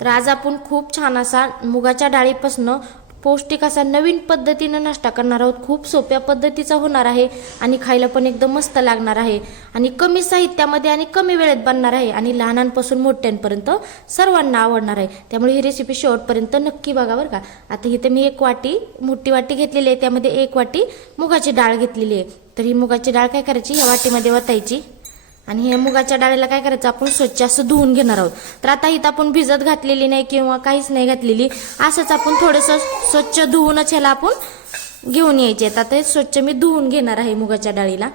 तर आज आपण खूप छान असा मुगाच्या डाळीपासून पौष्टिक असा नवीन पद्धतीने नाश्ता करणार आहोत। खूप सोप्या पद्धतीचा होणार आहे आणि खायला पण एकदम मस्त लागणार आहे आणि कमी साहित्यामध्ये आणि कमी वेळेत बनणार आहे आणि लहानांपासून मोठ्यांपर्यंत सर्वांना आवडणार आहे। त्यामुळे ही रेसिपी शेवटपर्यंत नक्की बघा बरं का। आता इथे मी एक वाटी मोठी वाटी घेतलेली आहे, त्यामध्ये एक वाटी मुगाची डाळ घेतलेली आहे। तर ही मुगाची डाळ काय करायची, या वाटीमध्ये वतायची आणि हे मुगाच्या डाळीला काय करायचं, आपण स्वच्छ असं धुवून घेणार आहोत। तर आता इथं आपण भिजत घातलेली नाही किंवा काहीच नाही घातलेली, असंच आपण थोडंसं स्वच्छ धुवूनच ह्याला आपण घेऊन यायचे। आता ते स्वच्छ मी धुवून घेणार आहे मुगाच्या डाळीला।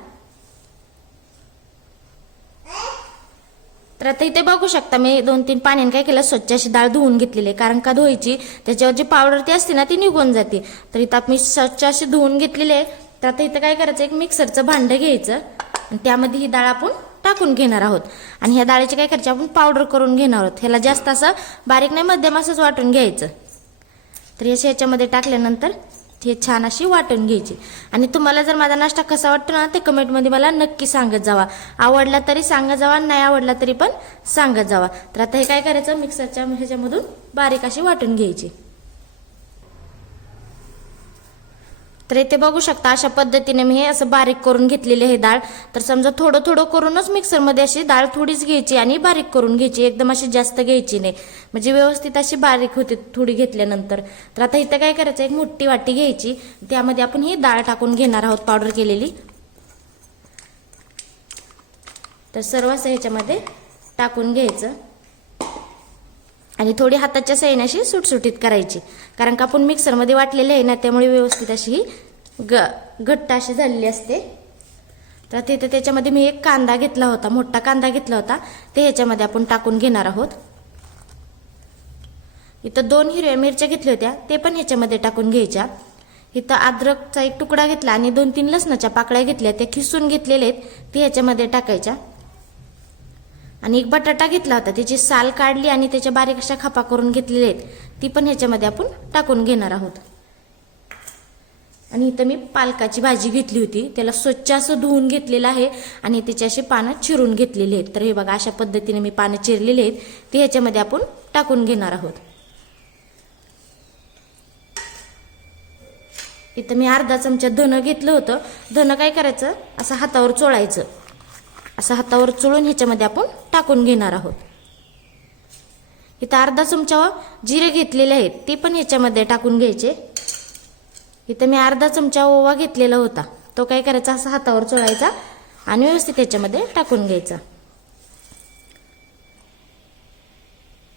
तर आता इथे बघू शकता मी 2-3 पाण्याने काय केलं, स्वच्छ अशी डाळ धुवून घेतलेली आहे, कारण का धुवायची त्याच्यावर जी पावडर ती असते ना ती निघून जाते। तर इथं मी स्वच्छ अशी धुवून घेतलेली आहे। तर आता इथं काय करायचं, एक मिक्सरचं भांडं घ्यायचं आणि त्यामध्ये ही डाळ आपण टाकून घेणार आहोत आणि ह्या डाळीची काय करायची, आपण पावडर करून घेणार आहोत। ह्याला जास्त असं बारीक नाही, मध्यम असंच वाटून घ्यायचं। तर ह्याच्यामध्ये टाकल्यानंतर हे छान अशी वाटून घ्यायची आणि तुम्हाला जर माझा नाश्ता कसा वाटतो ना ते कमेंटमध्ये मला नक्की सांगत जावा। आवडला तरी सांगत जावा, नाही आवडला तरी पण सांगत जावा। तर आता हे काय करायचं, मिक्सरच्या ह्याच्यामधून बारीक अशी वाटून घ्यायची। तर इथे बघू शकता अशा पद्धतीने मी हे असं बारीक करून घेतलेली आहे डाळ। तर समजा थोडं थोडं करूनच मिक्सरमध्ये अशी डाळ थोडीच घ्यायची आणि बारीक करून घ्यायची, एकदम अशी जास्त घ्यायची नाही, म्हणजे व्यवस्थित अशी बारीक होते थोडी घेतल्यानंतर। तर आता इथं काय करायचं, एक मोठी वाटी घ्यायची, त्यामध्ये आपण ही डाळ टाकून घेणार आहोत पावडर केलेली। तर सर्व असं ह्याच्यामध्ये टाकून घ्यायचं आणि थोडी हाताच्या साहाय्याने अशी सुटसुटीत करायची, कारण का आपण मिक्सरमध्ये वाटलेले आहे ना, त्यामुळे व्यवस्थित अशी ही घट्ट अशी झालेली असते। तर तिथे त्याच्यामध्ये मी एक कांदा घेतला होता, मोठा कांदा घेतला होता, ते ह्याच्यामध्ये आपण टाकून घेणार आहोत। इथं 2 हिरव्या मिरच्या घेतल्या होत्या, ते पण ह्याच्यामध्ये टाकून घ्यायच्या। इथं अद्रकचा एक तुकडा घेतला आणि 2-3 लसणाच्या पाकळ्या घेतल्या, त्या खिसून घेतलेल्या आहेत, ते ह्याच्यामध्ये टाकायच्या। आणि एक बटाटा घेतला होता, त्याची साल काढली आणि त्याच्या बारीक अशा खापा करून घेतलेल्या आहेत, ती पण ह्याच्यामध्ये आपण टाकून घेणार आहोत। आणि इथं मी पालकाची भाजी घेतली होती, त्याला स्वच्छ असं धुवून घेतलेलं आहे आणि त्याची अशी पानं चिरून घेतलेली आहेत। तर हे बघा अशा पद्धतीने मी पानं चिरलेली आहेत, ते ह्याच्यामध्ये आपण टाकून घेणार आहोत। इथं मी अर्धा चमचा धनं घेतलं होतं, धनं काय करायचं, असं हातावर चोळायचं, असं हातावर चोळून ह्याच्यामध्ये आपण टाकून घेणार आहोत। इथं अर्धा चमचा जिरे घेतलेले आहेत, ते पण ह्याच्यामध्ये टाकून घ्यायचे। इथं मी अर्धा चमचा ओवा घेतलेला होता, तो काय करायचा, असा हातावर चोळायचा आणि व्यवस्थित ह्याच्यामध्ये टाकून घ्यायचा।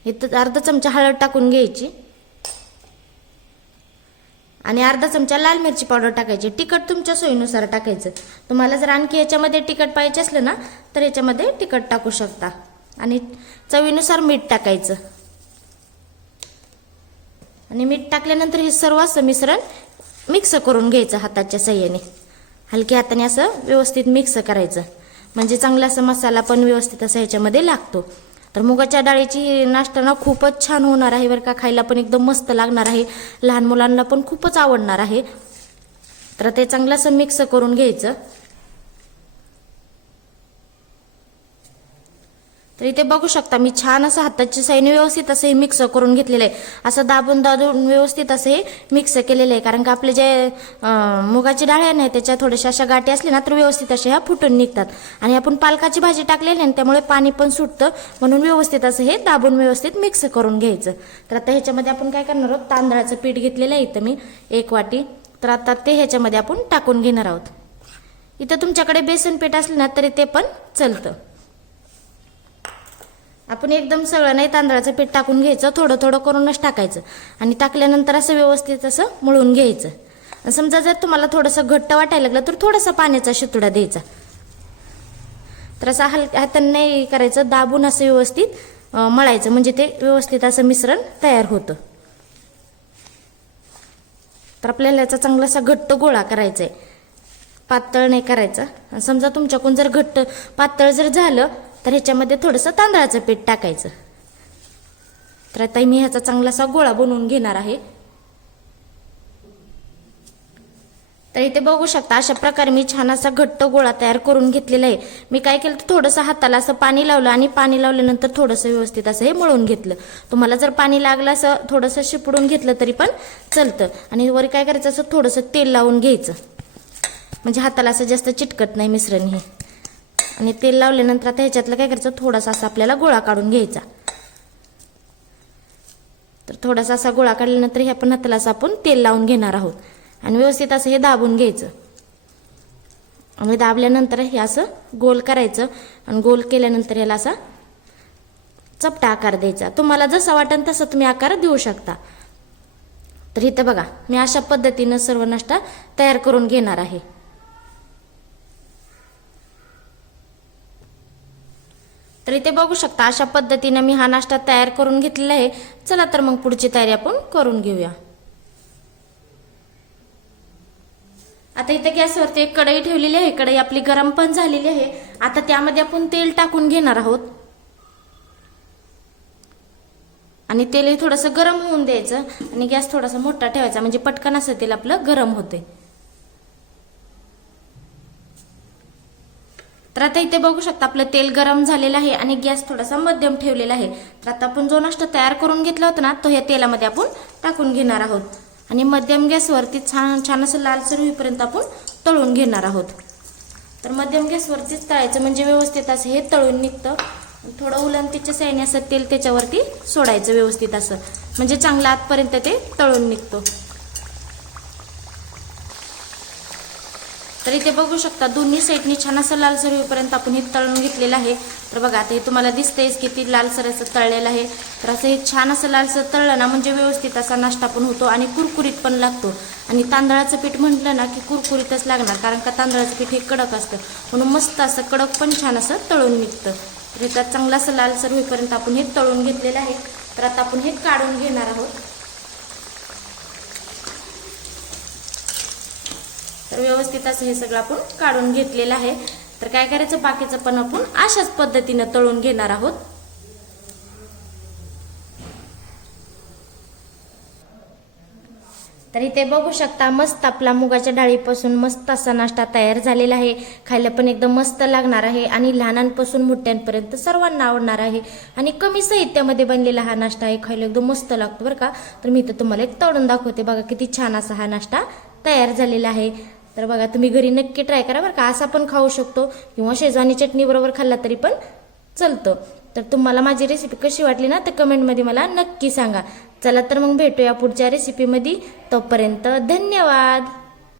इथं अर्धा चमचा हळद टाकून घ्यायची आणि अर्धा चमचा लाल मिरची पावडर टाकायची। तिखट तुमच्या सोयीनुसार टाकायचं, तुम्हाला जर आणखी याच्यामध्ये तिखट पाहिजे असलं ना तर याच्यामध्ये तिखट टाकू शकता आणि चवीनुसार मीठ टाकायचं। आणि मीठ टाकल्यानंतर हे सर्व असं मिश्रण मिक्स करून घ्यायचं हाताच्या साहाय्याने, हलक्या हाताने असं व्यवस्थित मिक्स करायचं, म्हणजे चांगला असा मसाला पण व्यवस्थित असा ह्याच्यामध्ये लागतो। तर मुगाच्या डाळीची नाश्ता ना खूपच छान होणार आहे बरं का, खायला पण एकदम मस्त लागणार आहे, लहान मुलांना पण खूपच आवडणार आहे। तर ते चांगलं असं मिक्स करून घ्यायचं। तर इथे बघू शकता मी छान असं हाताच्या साहाय्याने व्यवस्थित असं हे मिक्स करून घेतलेलं आहे, असं दाबून दाबून व्यवस्थित असं हे मिक्स केलेलं आहे, कारण का आपले जे मुगाची डाळ आहे ना त्याच्या थोड्याशा अशा गाठी असल्या ना तर व्यवस्थित अशा ह्या फुटून निघतात आणि आपण पालकाची भाजी टाकलेली आहे त्यामुळे पाणी पण सुटतं, म्हणून व्यवस्थित असं हे दाबून व्यवस्थित मिक्स करून घ्यायचं। तर आता ह्याच्यामध्ये आपण काय करणार आहोत, तांदळाचं पीठ घेतलेलं आहे इथं मी 1 वाटी, तर आता ते ह्याच्यामध्ये आपण टाकून घेणार आहोत। इथं तुमच्याकडे बेसन पीठ असलं ना तरी ते पण चालतं, आपण एकदम सगळं नाही तांदळाचं पीठ टाकून घ्यायचं, थोडं थोडं करूनच टाकायचं आणि टाकल्यानंतर असं व्यवस्थित असं मळून घ्यायचं। समजा जर तुम्हाला थोडंसं घट्ट वाटायला लागलं तर थोडासा पाण्याचा शितुडा द्यायचा। तर असं हाताने नाही करायचं, दाबून असं व्यवस्थित मळायचं, म्हणजे ते व्यवस्थित असं मिश्रण तयार होतं। तर आपल्याला याचा चांगलासा घट्ट गोळा करायचा आहे, पातळ नाही करायचा। समजा तुमच्याकडून जर घट्ट पातळ जर झालं तर ह्याच्यामध्ये थोडंसं तांदळाचं पीठ टाकायचं। तर आता मी ह्याचा चांगलासा गोळा बनवून घेणार आहे। तर इथे बघू शकता अशा प्रकारे मी छान असा घट्ट गोळा तयार करून घेतलेला आहे. मी काय केलं तर थोडंसं हाताला असं पाणी लावलं आणि पाणी लावल्यानंतर थोडंसं व्यवस्थित असं हे मळून घेतलं. तुम्हाला जर पाणी लागलं असं थोडंसं शिपडून घेतलं तरी पण चालतं. आणि वर काय करायचं असं थोडंसं तेल लावून घ्यायचं, म्हणजे हाताला असं जास्त चिटकत नाही मिश्रण हे. आणि तेल लावल्यानंतर आता ह्याच्यातलं काय करायचं थोडासा असा आपल्याला गोळा काढून घ्यायचा. तर थोडासा असा गोळा काढल्यानंतर ह्या पण हाताला असं आपण तेल लावून घेणार आहोत आणि व्यवस्थित असं हे दाबून घ्यायचं. आणि दाबल्यानंतर हे असं गोल करायचं आणि गोल केल्यानंतर याला असा चपटा आकार द्यायचा. तुम्हाला जसा वाटेल तसा तुम्ही आकार देऊ शकता. तर इथं बघा मी अशा पद्धतीनं सर्व नाश्ता तयार करून घेणार आहे. तर इथे बघू शकता अशा पद्धतीने मी हा नाश्ता तयार करून घेतलेला आहे. चला तर मग पुढची तयारी आपण करून घेऊया. आता इथे गॅसवरती एक कढई ठेवलेली आहे. कढई आपली गरम पण झालेली आहे. आता त्यामध्ये आपण तेल टाकून घेणार आहोत आणि तेल थोडंसं गरम होऊन द्यायचं आणि गॅस थोडासा मोठा ठेवायचा, म्हणजे पटकन असं तेल आपलं गरम होते. तर आता इथे बघू शकता आपलं तेल गरम झालेलं आहे आणि गॅस थोडासा मध्यम ठेवलेला आहे. तर आता आपण जो नाश्ता तयार करून घेतला होता ना तो ह्या तेलामध्ये आपण टाकून घेणार आहोत आणि मध्यम गॅसवरती छान असं लालसर होईपर्यंत आपण तळून घेणार आहोत. तर मध्यम गॅसवरतीच तळायचं, म्हणजे व्यवस्थित असं हे तळून निघतं. थोडं उलंतीच्या साईने असं तेल त्याच्यावरती सोडायचं व्यवस्थित असं, म्हणजे चांगलं आतपर्यंत ते तळून निघतो. तर इथे बघू शकता दोन्ही साईडनी छान असं लालसर होईपर्यंत आपण हे तळून घेतलेलं आहे. तर बघा आता हे तुम्हाला दिसतंयच किती लालसर असं तळलेलं आहे. तर असं हे छान असं लालसर तळलं ना म्हणजे व्यवस्थित असा नाश्ता पण होतो आणि कुरकुरीत पण लागतो. आणि तांदळाचं पीठ म्हटलं ना की कुरकुरीतच लागणार, कारण का तांदळाचं पीठ हे कडक असतं, म्हणून मस्त असं कडक पण छान असं तळून निघतं. तर इथं चांगलं असं लालसर होईपर्यंत आपण हे तळून घेतलेलं आहे. तर आता आपण हे काढून घेणार आहोत. तर व्यवस्थित असं हे सगळं आपण काढून घेतलेलं आहे. तर काय करायचं बाकीचं पण आपण अशाच पद्धतीनं तळून घेणार आहोत. तर इथे बघू शकता मस्त आपला मुगाच्या डाळीपासून मस्त असा नाश्ता तयार झालेला आहे. खायला पण एकदम मस्त लागणार आहे आणि लहानांपासून मोठ्यांपर्यंत सर्वांना आवडणार आहे आणि कमी साहित्यामध्ये बनलेला हा नाश्ता आहे. खायला एकदम मस्त लागतो बरं का. तर मी तर तुम्हाला एक तळून दाखवते. बघा किती छान असा हा नाश्ता तयार झालेला आहे. तर बघा तुम्ही घरी नक्की ट्राय करा बरं का. असा पण खाऊ शकतो किंवा शेजवानी चटणी बरोबर खाल्ला तरी पण चालतं. तर तुम्हाला माझी रेसिपी कशी वाटली ना तर कमेंटमध्ये मला नक्की सांगा. चला तर मग भेटूया पुढच्या रेसिपीमध्ये. तोपर्यंत धन्यवाद.